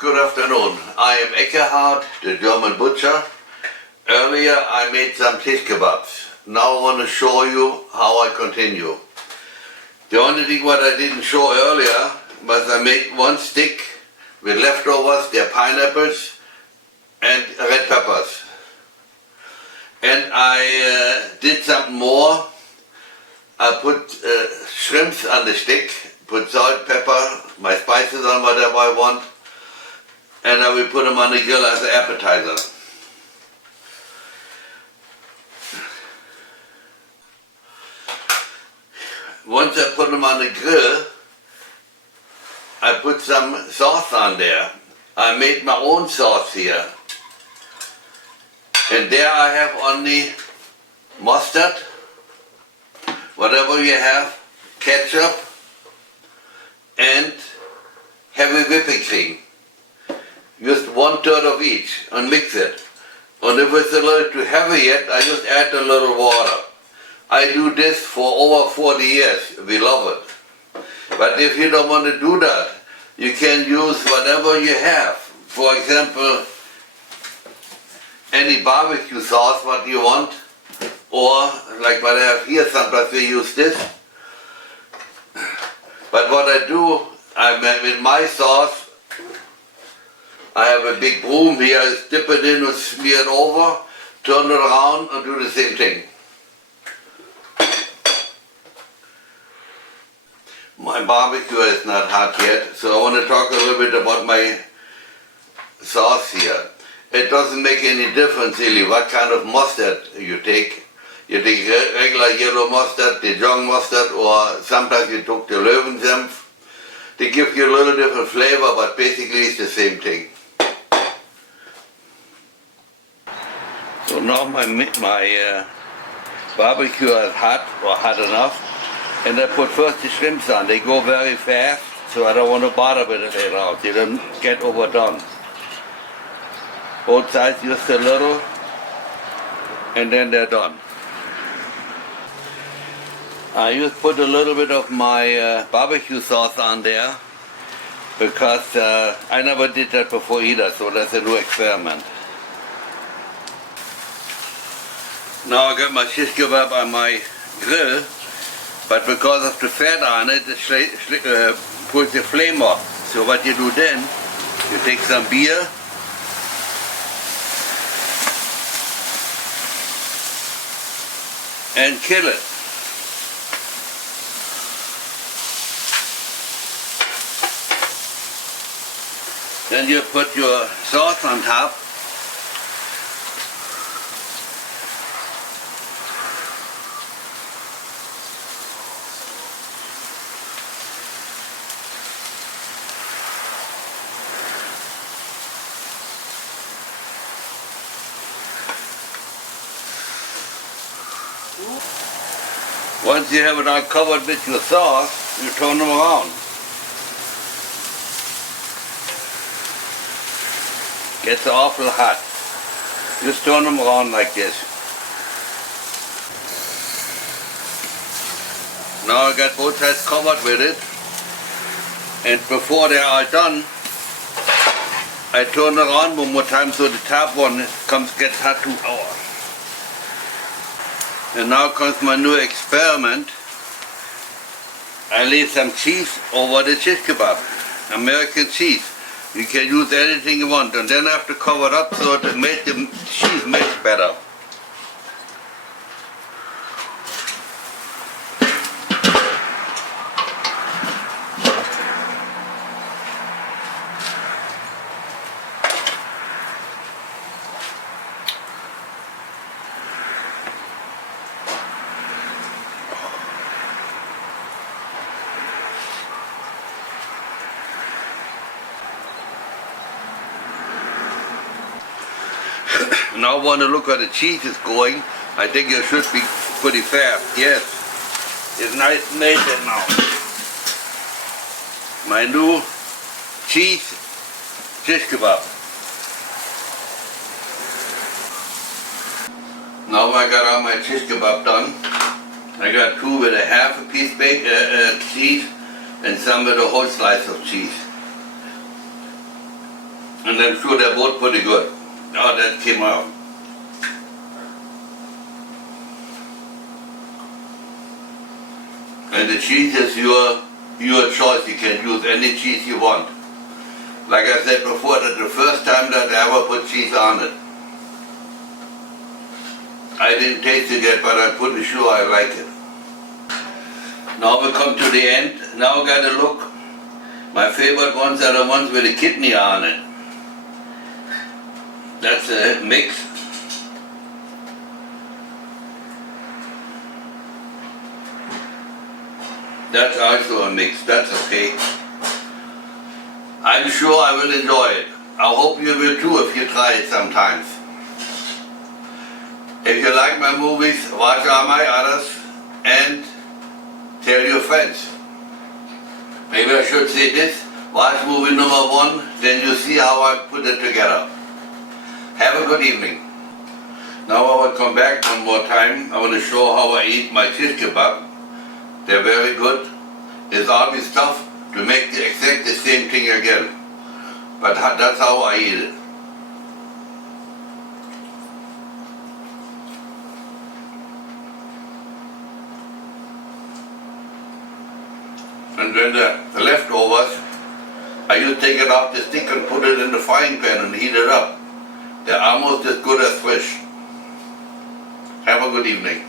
Good afternoon. I am Eckhard, the German butcher. Earlier I made some shishkabobs. Now I want to show you how I continue. The only thing what I didn't show earlier was I made one stick with leftovers, they're pineapples and red peppers. And I did something more. I put shrimps on the stick, put salt, pepper, my spices on, whatever I want, and I will put them on the grill as an appetizer. Once I put them on the grill, I put some sauce on there. I made my own sauce here. And there I have only mustard, whatever you have, ketchup, and heavy whipping cream. Just 1/3 of each and mix it. And if it's a little too heavy yet, I just add a little water. I do this for over 40 years. We love it. But if you don't want to do that, you can use whatever you have. For example, any barbecue sauce, what you want, or like what I have here, sometimes we use this. But what I do, with my sauce, I have a big broom here, I dip it in and smear it over, turn it around and do the same thing. My barbecue is not hot yet, so I want to talk a little bit about my sauce here. It doesn't make any difference really what kind of mustard you take. You take regular yellow mustard, Dijon mustard, or sometimes you took the Löwensenf. They give you a little different flavor, but basically it's the same thing. So now my barbecue is hot, or hot enough, and I put first the shrimps on. They go very fast, so I don't want to bother with it later on. They don't get overdone. Both sides just a little, and then they're done. I just put a little bit of my barbecue sauce on there because I never did that before either, so that's a new experiment. Now I got my shish kebab on my grill, but because of the fat on it, it puts the flame off. So what you do then, you take some beer, and kill it. Then you put your sauce on top. Once you have it all covered with your sauce, you turn them around. Gets awful hot. Just turn them around like this. Now I got both sides covered with it. And before they are done, I turn around one more time so the top one gets hot too. And now comes my new experiment. I lay some cheese over the shish kebab, American cheese. You can use anything you want, and then I have to cover it up so to make the cheese mix better. Now I want to look how the cheese is going. I think it should be pretty fast. Yes, it's nice made it now. My new cheese shish kebab. Now I got all my shish kebab done. I got two with a half a piece cheese and some with a whole slice of cheese. And I'm sure they're both pretty good. Oh, that came out. And the cheese is your choice. You can use any cheese you want. Like I said before, that's the first time that I ever put cheese on it. I didn't taste it yet, but I'm pretty sure I like it. Now we come to the end. Now I gotta look. My favorite ones are the ones with the kidney on it. That's a mix. That's also a mix. That's okay. I'm sure I will enjoy it. I hope you will too if you try it sometimes. If you like my movies, watch all my others and tell your friends. Maybe I should say this, watch movie number 1, then you see how I put it together. Have a good evening. Now I will come back one more time. I want to show how I eat my shishkabob. They're very good. It's always tough to make the exact the same thing again. But that's how I eat it. And then the leftovers, I just take it off the stick and put it in the frying pan and heat it up. They're almost as good as fresh. Have a good evening.